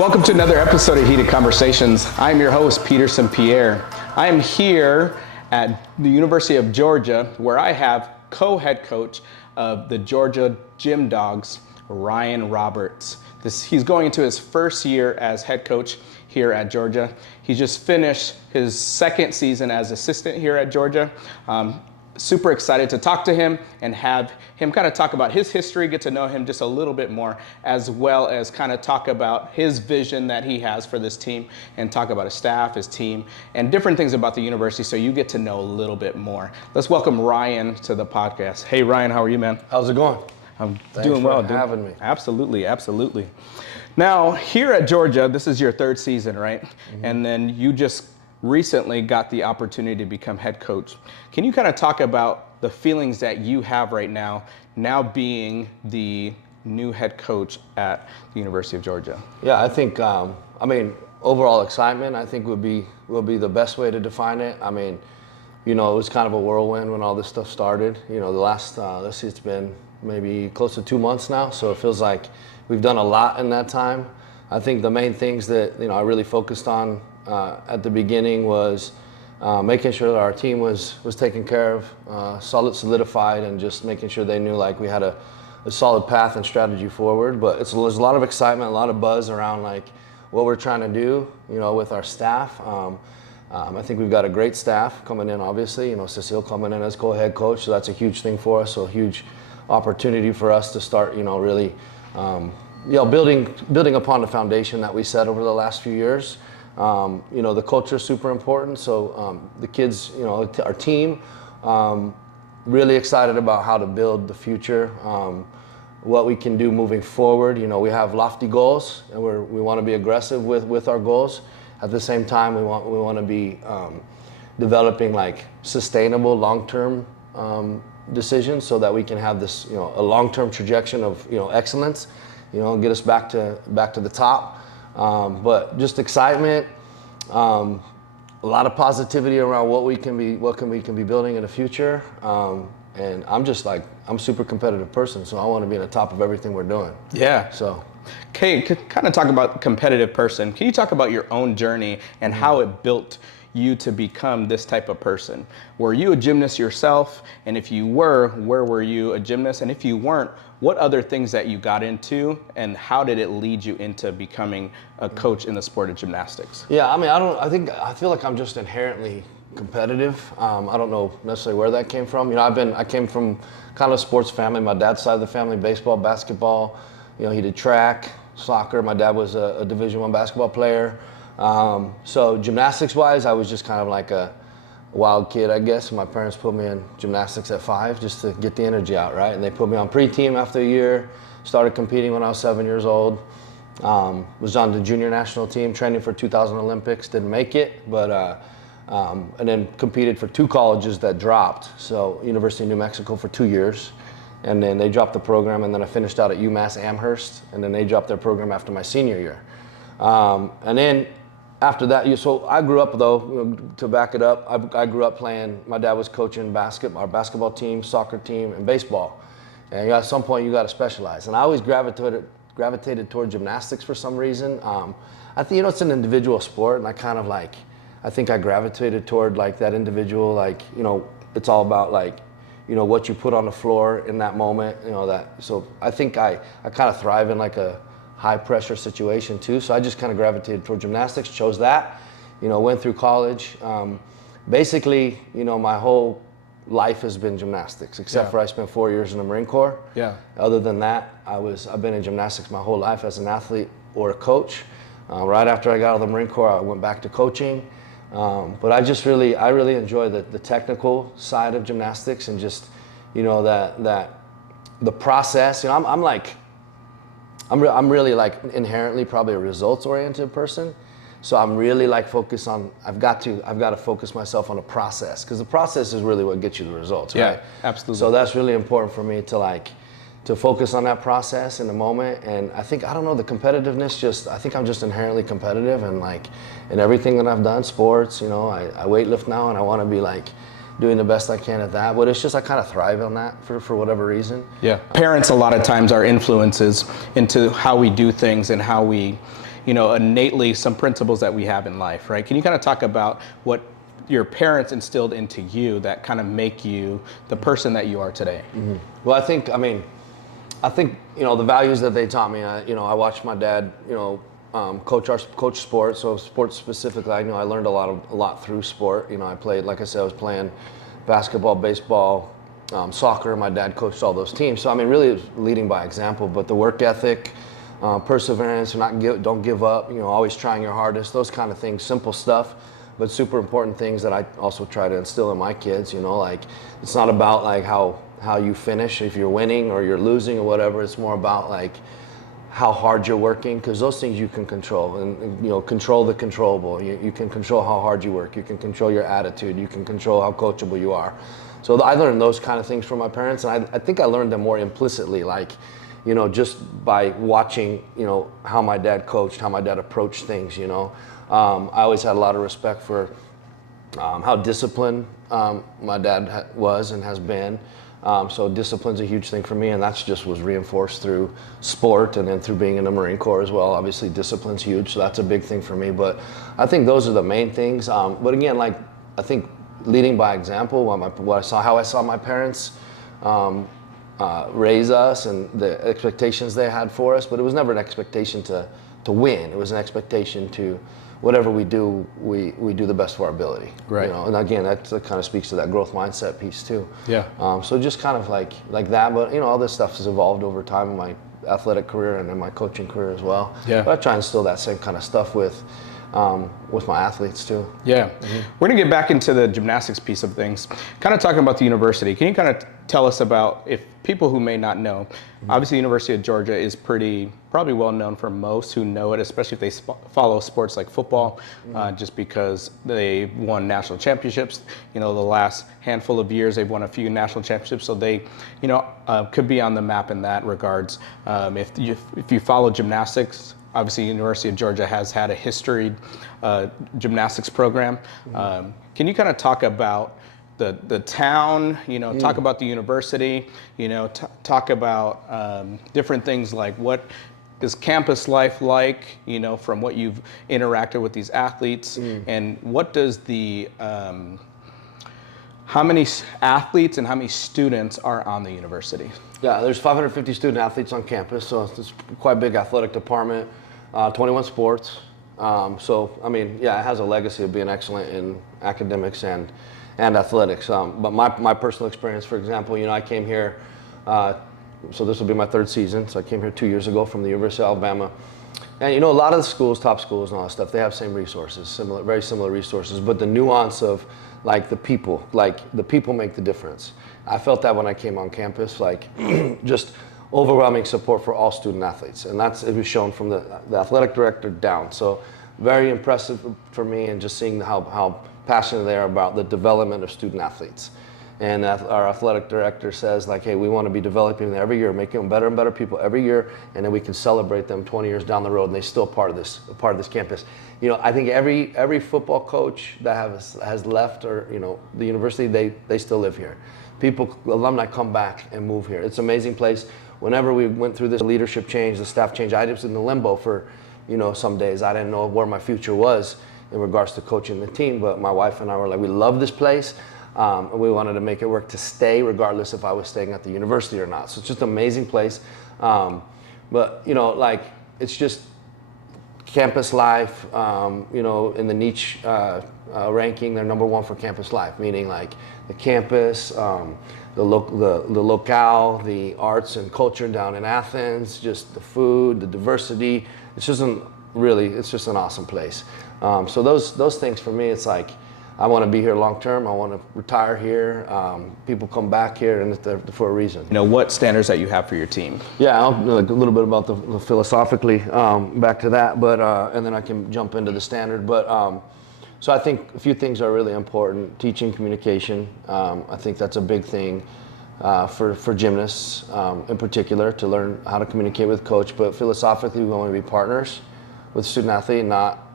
welcome to another episode of Heated Conversations. I'm your host, Peterson Pierre. I am here at the University of Georgia, where I have co-head coach of the Georgia Gymdogs, Ryan Roberts. He's going into his first year as head coach here at Georgia. He just finished his second season as assistant here at Georgia. Super excited to talk to him and have him kind of talk about his history, get to know him just a little bit more, as well as kind of talk about his vision that he has for this team and talk about his staff, his team, and different things about the university so you get to know a little bit more. Let's welcome Ryan to the podcast. Hey, Ryan, how are you, man? How's it going? I'm doing well. Thanks for having me. Absolutely, absolutely. Now, here at Georgia, this is your third season, right? Mm-hmm. And then you just recently got the opportunity to become head coach. Can you kind of talk about the feelings that you have right now being the new head coach at the University of Georgia? Yeah, I think, overall excitement, I think will be the best way to define it. I mean, it was kind of a whirlwind when all this stuff started. The last, let's see, it's been maybe close to 2 months now, so it feels like we've done a lot in that time. I think the main things that, I really focused on at the beginning was making sure that our team was taken care of, solidified, and just making sure they knew like we had a solid path and strategy forward. But there's a lot of excitement, a lot of buzz around like what we're trying to do, with our staff. I think we've got a great staff coming in, obviously. Cécile coming in as co-head coach, so that's a huge thing for us. So a huge opportunity for us to start, really, building upon the foundation that we set over the last few years. The culture is super important. So the kids, our team, really excited about how to build the future, what we can do moving forward. We have lofty goals, and we want to be aggressive with our goals. At the same time, we want to be developing like sustainable long-term decisions so that we can have this, a long-term trajectory of, excellence, get us back to the top. But just excitement, a lot of positivity around what we can be building in the future. And I'm a super competitive person, so I want to be on the top of everything we're doing. Yeah. So. Okay, kind of talk about competitive person. Can you talk about your own journey and how it built you to become this type of person? Were you a gymnast yourself? And if you were, where were you a gymnast? And if you weren't, what other things that you got into, and how did it lead you into becoming a coach in the sport of gymnastics? Yeah, I feel like I'm just inherently competitive. I don't know necessarily where that came from. I came from kind of a sports family. My dad's side of the family, baseball, basketball. He did track, soccer. My dad was a Division I basketball player. So gymnastics-wise, I was just kind of like a wild kid, I guess. My parents put me in gymnastics at 5 just to get the energy out, right? And they put me on pre-team after a year, started competing when I was 7 years old. Was on the junior national team, training for 2000 Olympics, didn't make it, but and then competed for 2 colleges that dropped. So University of New Mexico for 2 years, and then they dropped the program, and then I finished out at UMass Amherst, and then they dropped their program after my senior year. And then after that, so I grew up though, to back it up, I grew up playing, my dad was coaching our basketball team, soccer team, and baseball. And at some point you got to specialize. And I always gravitated toward gymnastics for some reason. I think, it's an individual sport, and I think I gravitated toward like that individual, it's all about what you put on the floor in that moment, so I think I kind of thrive in like a high pressure situation too. So I just kind of gravitated toward gymnastics, chose that, went through college. Basically, my whole life has been gymnastics, except for I spent 4 years in the Marine Corps. Yeah. Other than that, I've been in gymnastics my whole life as an athlete or a coach. Right after I got out of the Marine Corps, I went back to coaching. But I really enjoy the technical side of gymnastics, and just, that the process. I'm really like inherently probably a results-oriented person, so I'm really like focused on. I've got to focus myself on the process, because the process is really what gets you the results, right? Yeah, absolutely. So that's really important for me to focus on that process in the moment. And I think, the competitiveness, I think I'm just inherently competitive, and in everything that I've done, sports, I weightlift now, and I want to be doing the best I can at that. But it's just I kind of thrive on that for whatever reason. Yeah. Parents a lot of times are influences into how we do things and how we, innately some principles that we have in life, right? Can you kind of talk about what your parents instilled into you that kind of make you the person that you are today? Mm-hmm. Well, I think the values that they taught me. I watched my dad, coach sports. So sports specifically, I learned a lot through sport. I played, like I said, I was playing basketball, baseball, soccer. My dad coached all those teams. So really, it was leading by example. But the work ethic, perseverance, don't give up. Always trying your hardest. Those kind of things, simple stuff, but super important things that I also try to instill in my kids. It's not about like how you finish, if you're winning or you're losing or whatever. It's more about like how hard you're working, because those things you can control, and control the controllable. You can control how hard you work. You can control your attitude. You can control how coachable you are. So I learned those kind of things from my parents, and I think I learned them more implicitly, like just by watching how my dad coached, how my dad approached things. I always had a lot of respect for how disciplined my dad was and has been. So discipline's a huge thing for me, and that's just was reinforced through sport and then through being in the Marine Corps as well. Obviously, discipline's huge, so that's a big thing for me. But I think those are the main things. But again, I think leading by example, how I saw my parents raise us and the expectations they had for us. But it was never an expectation to win. It was an expectation to whatever we do, we do the best of our ability. Right. And again, that kind of speaks to that growth mindset piece too. Yeah. So just kind of like that, but all this stuff has evolved over time in my athletic career and in my coaching career as well. Yeah. But I try and instill that same kind of stuff with my athletes too. Yeah. Mm-hmm. We're gonna get back into the gymnastics piece of things. Kind of talking about the university. Can you kind of tell us about, if people who may not know, obviously the University of Georgia is probably well known for most who know it, especially if they follow sports like football, just because they won national championships. The last handful of years they've won a few national championships, so they, could be on the map in that regards. If you follow gymnastics, obviously University of Georgia has had a historied gymnastics program. Can you kind of talk about the town, talk about the university, talk about different things like what is campus life like, from what you've interacted with these athletes, and what does how many athletes and how many students are on the university? Yeah, there's 550 student athletes on campus, so it's quite a big athletic department, 21 sports. It has a legacy of being excellent in academics and athletics. But my personal experience, for example, I came here, so this will be my third season. So I came here 2 years ago from the University of Alabama. And a lot of the schools, top schools and all that stuff, they have same resources, very similar resources, but the nuance of the people make the difference. I felt that when I came on campus, just overwhelming support for all student athletes. And it was shown from the athletic director down. So very impressive for me, and just seeing how passionate they are about the development of student athletes. And our athletic director says, hey, we want to be developing them every year, making them better and better people every year, and then we can celebrate them 20 years down the road, and they're still part of this campus. I think every football coach that has left, or the university, they still live here. Alumni come back and move here. It's an amazing place. Whenever we went through this leadership change, the staff change, I was in the limbo for some days. I didn't know where my future was in regards to coaching the team, but my wife and I were like, we love this place. And we wanted to make it work to stay, regardless if I was staying at the university or not. So it's just an amazing place. But it's just campus life. In the niche ranking, they're number one for campus life, meaning the campus, the locale, the arts and culture down in Athens, just the food, the diversity. It's just an awesome place. So those things for me, it's I want to be here long term. I want to retire here. People come back here, and it's for a reason. What standards that you have for your team? Yeah, I'll a little bit about the philosophically back to that, but and then I can jump into the standard. But so I think a few things are really important. Teaching communication. I think that's a big thing for gymnasts in particular, to learn how to communicate with coach. But philosophically, we want to be partners with student athlete, not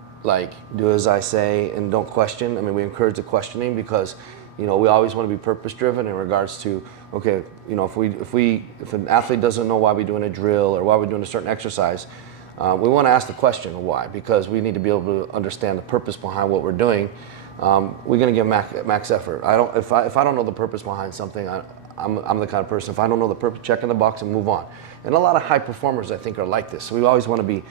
do as I say and don't question. We encourage the questioning, because we always want to be purpose driven in regards to, if an athlete doesn't know why we're doing a drill or why we're doing a certain exercise, We want to ask the question why, because we need to be able to understand the purpose behind what we're doing. We're going to give max effort. If I don't know the purpose behind something, I'm the kind of person, if I don't know the purpose, check in the box and move on. And a lot of high performers, I think, are like this. So we always want to be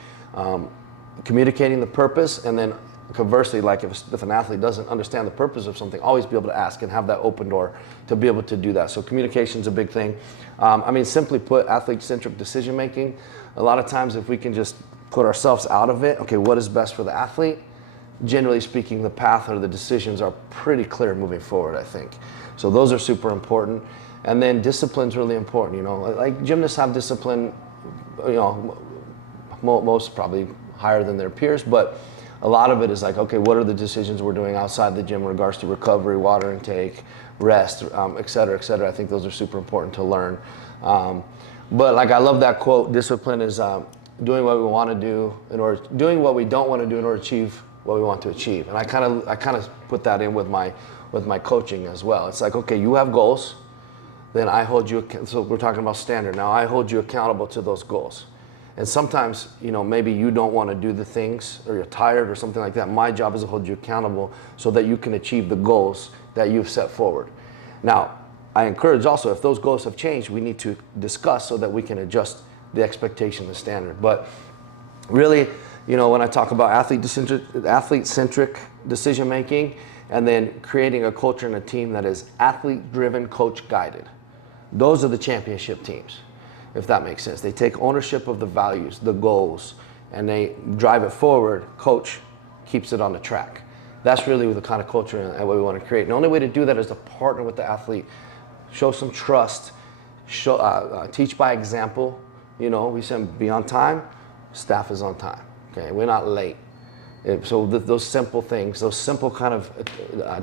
communicating the purpose, and then conversely, like if an athlete doesn't understand the purpose of something, always be able to ask and have that open door to be able to do that. So communication's a big thing. Simply put, athlete-centric decision making. A lot of times, if we can just put ourselves out of it, okay, what is best for the athlete? Generally speaking, the path or the decisions are pretty clear moving forward, I think. So those are super important. And then discipline's really important, Like gymnasts have discipline, most probably higher than their peers, but a lot of it is like, okay, what are the decisions we're doing outside the gym in regards to recovery, water intake, rest, et cetera, et cetera. I think those are super important to learn. But like, I love that quote, discipline is doing what we want to do doing what we don't want to do in order to achieve what we want to achieve. And I kind of put that in with my coaching as well. It's like, okay, you have goals, then I hold you, so we're talking about standard. Now I hold you accountable to those goals. And sometimes, maybe you don't want to do the things, or you're tired or something like that. My job is to hold you accountable so that you can achieve the goals that you've set forward. Now, I encourage also, if those goals have changed, we need to discuss so that we can adjust the expectation, the standard. But really, when I talk about athlete-centric decision making, and then creating a culture and a team that is athlete-driven, coach-guided, those are the championship teams, if that makes sense. They take ownership of the values, the goals, and they drive it forward. Coach keeps it on the track. That's really the kind of culture and what we want to create. And the only way to do that is to partner with the athlete, show some trust, teach by example. We said be on time, staff is on time. Okay, we're not late. So those simple things, those simple kind of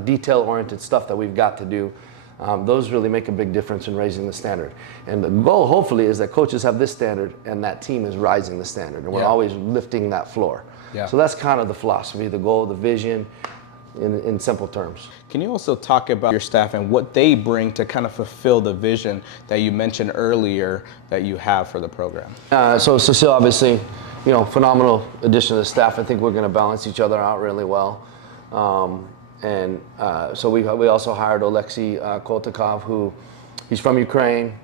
detail-oriented stuff that we've got to do, those really make a big difference in raising the standard. And the goal, hopefully, is that coaches have this standard and that team is rising the standard. And we're always lifting that floor. Yeah. So that's kind of the philosophy, the goal, the vision, in simple terms. Can you also talk about your staff and what they bring to kind of fulfill the vision that you mentioned earlier that you have for the program? So Cécile, obviously, phenomenal addition to the staff. I think we're going to balance each other out really well. So we also hired Oleksiy Koltakov, he's from Ukraine,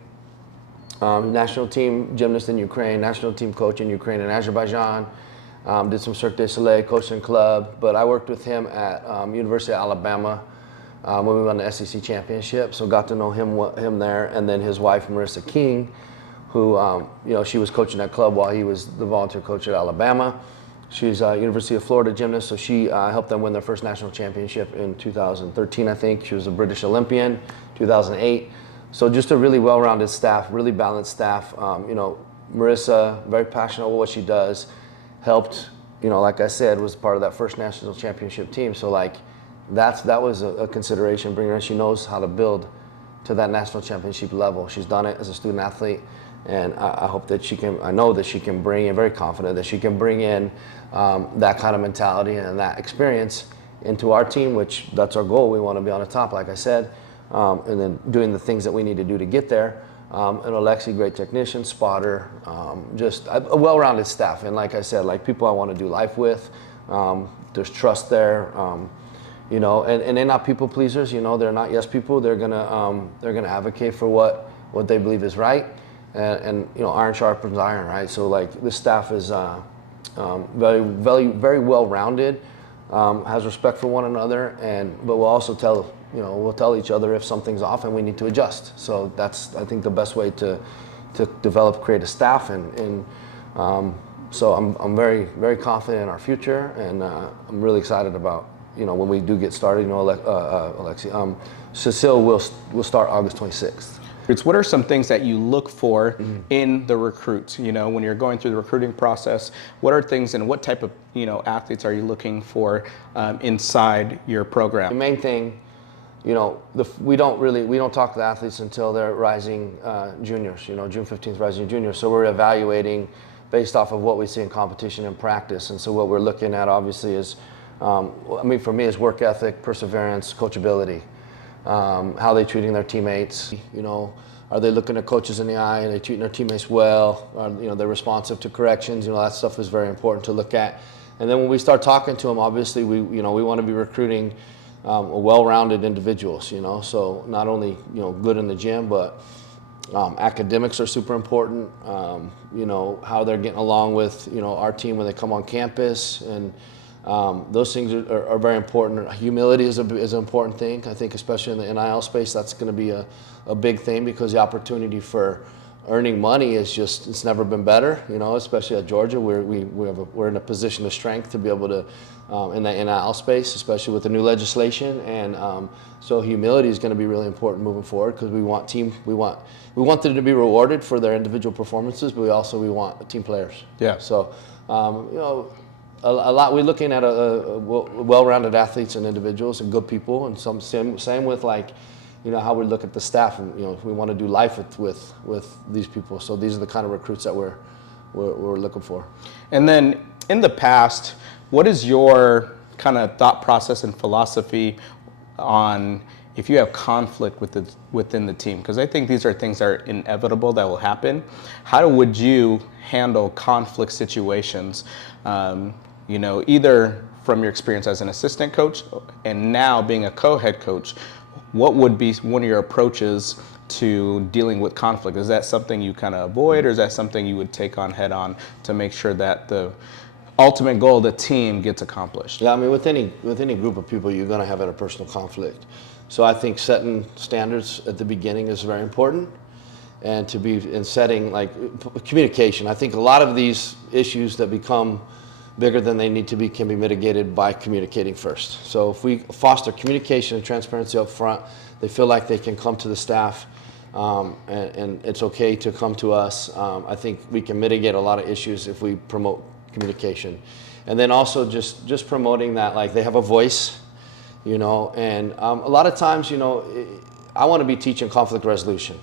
national team gymnast in Ukraine, national team coach in Ukraine and Azerbaijan, did some Cirque du Soleil, coaching club, but I worked with him at University of Alabama when we won the SEC championship, so got to know him there, and then his wife, Marissa King, who, she was coaching that club while he was the volunteer coach at Alabama. She's a University of Florida gymnast, so she helped them win their first national championship in 2013, I think. She was a British Olympian, 2008. So just a really well-rounded staff, really balanced staff. Marissa, very passionate about what she does, helped, like I said, was part of that first national championship team. So that was a consideration, bringing her in. She knows how to build to that national championship level. She's done it as a student athlete. And I hope that I know that she can bring in, very confident that she can bring in that kind of mentality and that experience into our team, which that's our goal. We want to be on the top, like I said, and then doing the things that we need to do to get there. And Oleksiy, great technician, spotter, just a well-rounded staff. And like I said, people I want to do life with. There's trust there, and they're not people pleasers. They're not yes people. They're gonna advocate for what they believe is right. And iron sharpens iron, right? So this staff is very, very, very well-rounded, has respect for one another, but we'll also tell each other if something's off and we need to adjust. So that's, I think, the best way to create a staff, and so I'm very, very confident in our future, and I'm really excited about when we do get started. Oleksiy, Cécile will start August 26th. What are some things that you look for in the recruits? When you're going through the recruiting process, what are things and what type of athletes are you looking for inside your program? The main thing, we don't talk to the athletes until they're rising juniors. June 15th, rising juniors. So we're evaluating based off of what we see in competition and practice. And so what we're looking at obviously is, for me, is work ethic, perseverance, coachability. How they treating their teammates, Are they looking at coaches in the eye? Are they treating their teammates well? They're responsive to corrections. That stuff is very important to look at. And then when we start talking to them, obviously we want to be recruiting well-rounded individuals. So not only good in the gym, but academics are super important. How they're getting along with our team when they come on campus, and those things are very important. Humility is an important thing. I think especially in the NIL space, that's going to be a big thing, because the opportunity for earning money it's never been better. Especially at Georgia, we're in a position of strength to be able to in the NIL space, especially with the new legislation. And so humility is going to be really important moving forward, because we want them to be rewarded for their individual performances, but we want team players. Yeah. So a lot. We're looking at well-rounded athletes and individuals and good people, and same with how we look at the staff, and we want to do life with these people. So these are the kind of recruits that we're looking for. And then in the past, what is your kind of thought process and philosophy on if you have conflict within the team? Because I think these are things that are inevitable that will happen. How would you handle conflict situations? Either from your experience as an assistant coach and now being a co-head coach, what would be one of your approaches to dealing with conflict? Is that something you kind of avoid, or is that something you would take on head on to make sure that the ultimate goal of the team gets accomplished? Yeah, I mean, with any group of people, you're going to have interpersonal conflict. So I think setting standards at the beginning is very important, and to be in setting communication. I think a lot of these issues that become bigger than they need to be can be mitigated by communicating first. So if we foster communication and transparency up front, they feel like they can come to the staff, and it's okay to come to us. I think we can mitigate a lot of issues if we promote communication. And then also just promoting that they have a voice, and a lot of times, I want to be teaching conflict resolution.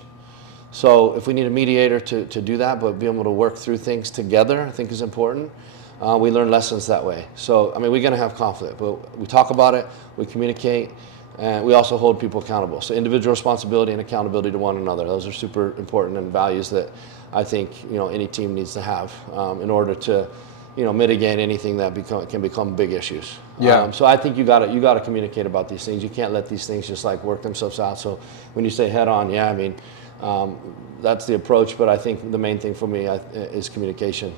So if we need a mediator to do that, but be able to work through things together, I think is important. We learn lessons that way. So, I mean, we're going to have conflict, but we talk about it, we communicate, and we also hold people accountable. So individual responsibility and accountability to one another, those are super important and values that I think, any team needs to have in order to, mitigate anything that can become big issues. Yeah. So I think you got to communicate about these things. You can't let these things just work themselves out. So when you say head on, yeah, I mean, that's the approach, but I think the main thing for me is communication.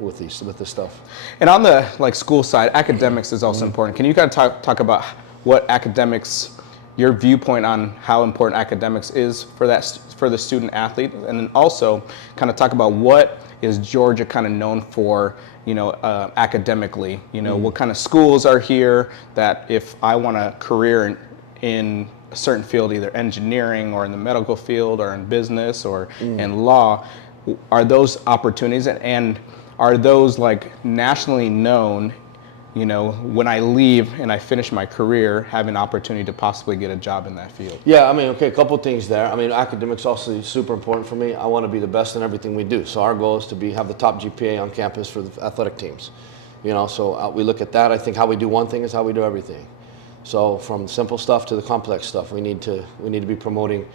With this stuff. And on the school side, academics is also important. Can you kind of talk about what academics, your viewpoint on how important academics is for the student athlete, and then also kind of talk about what is Georgia kind of known for, academically? What kind of schools are here that if I want a career in a certain field, either engineering or in the medical field or in business or in law, are those opportunities, and are those nationally known, when I leave and I finish my career, have an opportunity to possibly get a job in that field? Yeah, I mean, okay, a couple of things there. I mean, academics also super important for me. I want to be the best in everything we do. So our goal is to have the top GPA on campus for the athletic teams. So we look at that. I think how we do one thing is how we do everything. So from simple stuff to the complex stuff, we need to be promoting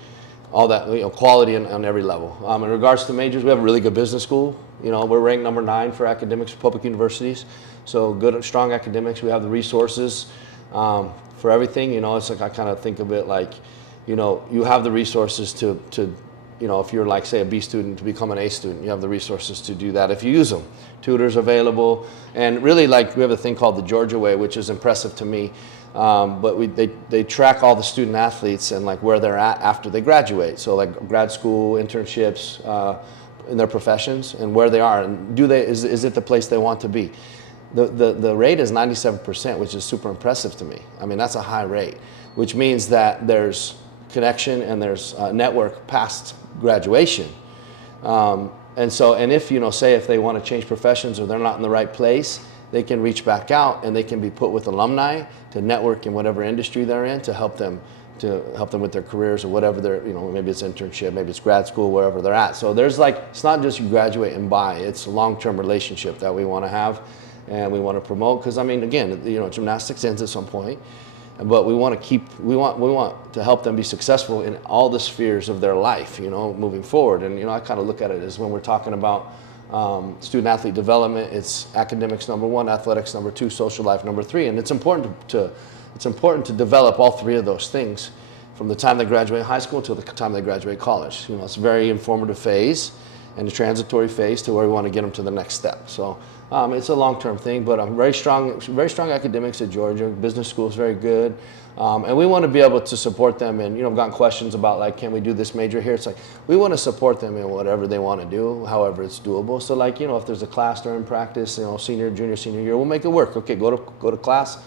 all that, quality on every level. In regards to majors, we have a really good business school. We're ranked number 9 for academics for public universities. So good, strong academics. We have the resources for everything. It's I kind of think of it you have the resources to if you're say a B student to become an A student, you have the resources to do that if you use them. Tutors available, and really we have a thing called the Georgia Way, which is impressive to me. But they track all the student athletes and where they're at after they graduate. So grad school, internships in their professions, and where they are, and is it the place they want to be? The rate is 97%, which is super impressive to me. I mean, that's a high rate, which means that there's connection and there's network past graduation. And if say if they want to change professions or they're not in the right place, they can reach back out and they can be put with alumni to network in whatever industry they're in to help them with their careers or whatever they're, maybe it's internship, maybe it's grad school, wherever they're at. So there's it's not just you graduate and buy, it's a long-term relationship that we want to have and we want to promote. Because I mean, again, gymnastics ends at some point. but we want to help them be successful in all the spheres of their life, moving forward. And I kind of look at it as when we're talking about student athlete development, it's academics number one, athletics number two, social life number three, and it's important to develop all three of those things from the time they graduate high school until the time they graduate college. It's a very informative phase and a transitory phase to where we want to get them to the next step. So it's a long-term thing, but I'm very strong academics at Georgia. Business school is very good. And we want to be able to support them. And, I've gotten questions about, like, can we do this major here? It's like, we want to support them in whatever they want to do, however it's doable. So, like, if there's a class during practice, senior, junior, senior year, we'll make it work. Okay, go to class.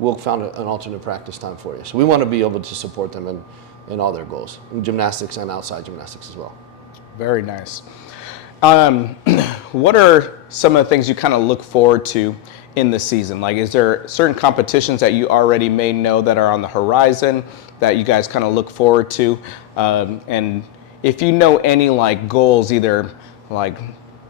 We'll find an alternate practice time for you. So we want to be able to support them in all their goals, in gymnastics and outside gymnastics as well. Very nice. What are some of the things you kind of look forward to in the season? Like, is there certain competitions that you already may know that are on the horizon that you guys kind of look forward to? And if you know any, like, goals, either like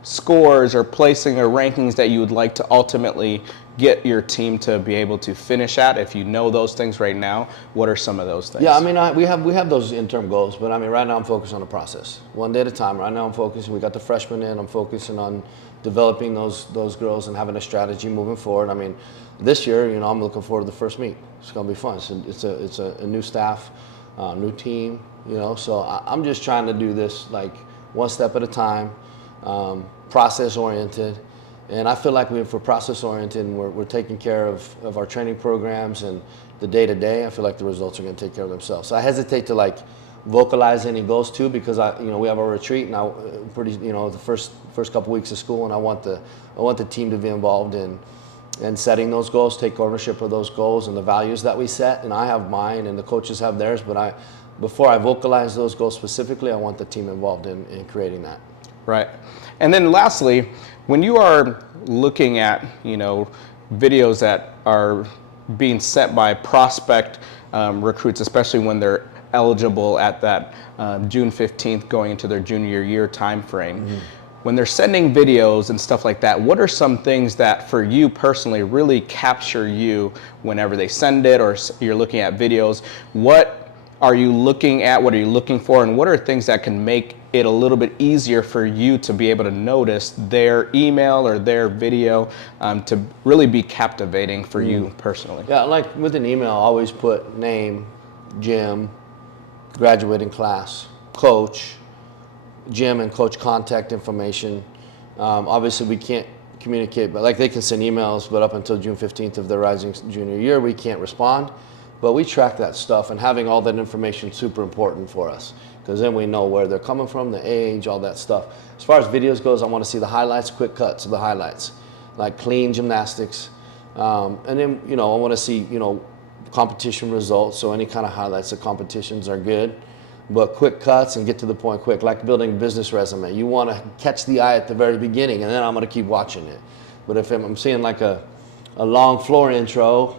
scores or placing or rankings that you would like to ultimately get your team to be able to finish at, if you know those things right now, what are some of those things? Yeah, I mean, we have those interim goals, but I mean, right now I'm focused on the process, one day at a time. Right now I'm focusing. We got the freshmen in. I'm focusing on developing those girls and having a strategy moving forward. I mean, this year, I'm looking forward to the first meet. It's gonna be fun. It's a new staff, new team. So I'm just trying to do this like one step at a time, process oriented. And I feel like if we're process oriented and we're taking care of our training programs and the day to day, I feel like the results are going to take care of themselves. So I hesitate to like vocalize any goals too, because we have our retreat and the first couple weeks of school, and I want the team to be involved in setting those goals, take ownership of those goals and the values that we set. And I have mine and the coaches have theirs, but before I vocalize those goals specifically, I want the team involved in creating that. Right. And then lastly, when you are looking at, videos that are being sent by prospect recruits, especially when they're eligible at that June 15th going into their junior year time frame, when they're sending videos and stuff like that, what are some things that for you personally really capture you whenever they send it or you're looking at videos? What are you looking at? What are you looking for? And what are things that can make it a little bit easier for you to be able to notice their email or their video to really be captivating for you personally? Yeah, like with an email, I always put name, gym, graduating class, coach, gym and coach contact information. Obviously we can't communicate, but like they can send emails, but up until June 15th of their rising junior year, we can't respond. But we track that stuff, and having all that information is super important for us, because then we know where they're coming from, the age, all that stuff. As far as videos goes, I want to see the highlights, quick cuts of the highlights, like clean gymnastics. And then, I want to see, competition results, so any kind of highlights of competitions are good. But quick cuts and get to the point quick, like building a business resume. You want to catch the eye at the very beginning, and then I'm going to keep watching it. But if I'm seeing like a long floor intro,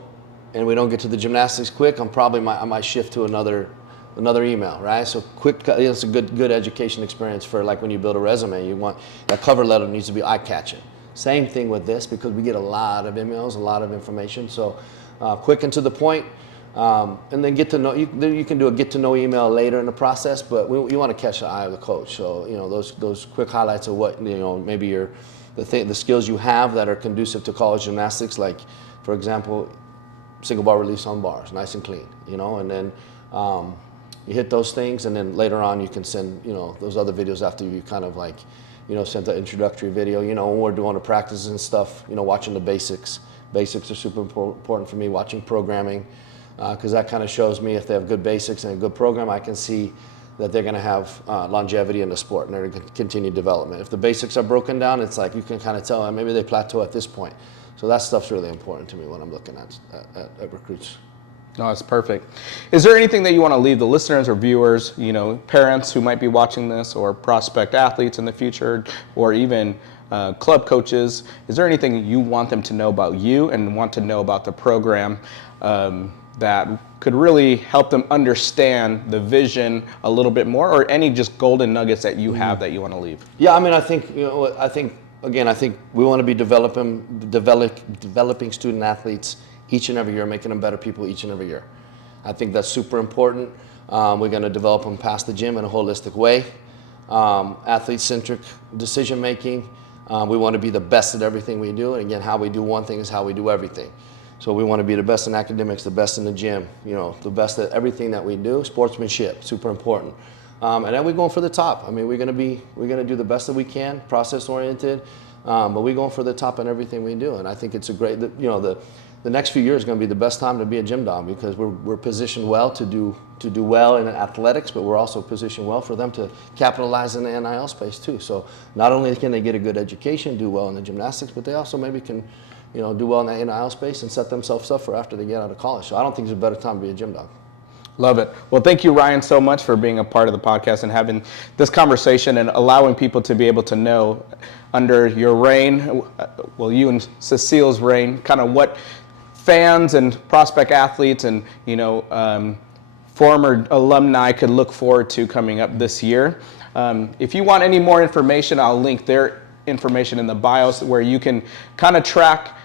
and we don't get to the gymnastics quick, I might shift to another email, right? So quick, it's a good education experience for like when you build a resume. You want that cover letter needs to be eye-catching. Same thing with this, because we get a lot of emails, a lot of information. So quick and to the point, and then get to know. You can do a get to know email later in the process, but you want to catch the eye of the coach. So those quick highlights of what maybe the skills you have that are conducive to college gymnastics, like for example, single bar release on bars, nice and clean, and then you hit those things, and then later on you can send, those other videos after you kind of like, sent the introductory video, when we're doing the practices and stuff, watching the basics. Basics are super important for me, watching programming, because that kind of shows me if they have good basics and a good program, I can see that they're going to have longevity in the sport and they're going to continue development. If the basics are broken down, it's like you can kind of tell maybe they plateau at this point. So that stuff's really important to me when I'm looking at recruits. No, that's perfect. Is there anything that you want to leave the listeners or viewers, parents who might be watching this, or prospect athletes in the future, or even club coaches? Is there anything you want them to know about you and want to know about the program that could really help them understand the vision a little bit more, or any just golden nuggets that you have that you want to leave? Yeah, I mean, I think we want to be developing student athletes each and every year, making them better people each and every year. I think that's super important. We're going to develop them past the gym in a holistic way. Athlete-centric decision making. We want to be the best at everything we do. And again, how we do one thing is how we do everything. So we want to be the best in academics, the best in the gym, the best at everything that we do. Sportsmanship, super important. And then we're going for the top. I mean, we're going to do the best that we can, process-oriented, but we're going for the top in everything we do. And I think it's a great, the next few years is going to be the best time to be a gym dog, because we're positioned well to do well in athletics, but we're also positioned well for them to capitalize in the NIL space too. So not only can they get a good education, do well in the gymnastics, but they also maybe can do well in the NIL space and set themselves up for after they get out of college. So I don't think there's a better time to be a gym dog. Love it. Well, thank you, Ryan, so much for being a part of the podcast and having this conversation and allowing people to be able to know under your reign, well, you and Cecile's reign, kind of what fans and prospect athletes and former alumni could look forward to coming up this year. If you want any more information, I'll link their information in the bios where you can kind of track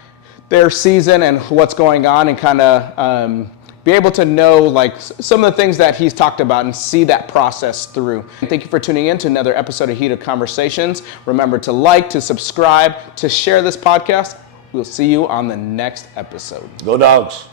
their season and what's going on and kind of be able to know like some of the things that he's talked about and see that process through. Thank you for tuning in to another episode of Heated Conversations. Remember to like, to subscribe, to share this podcast. We'll see you on the next episode. Go Dogs.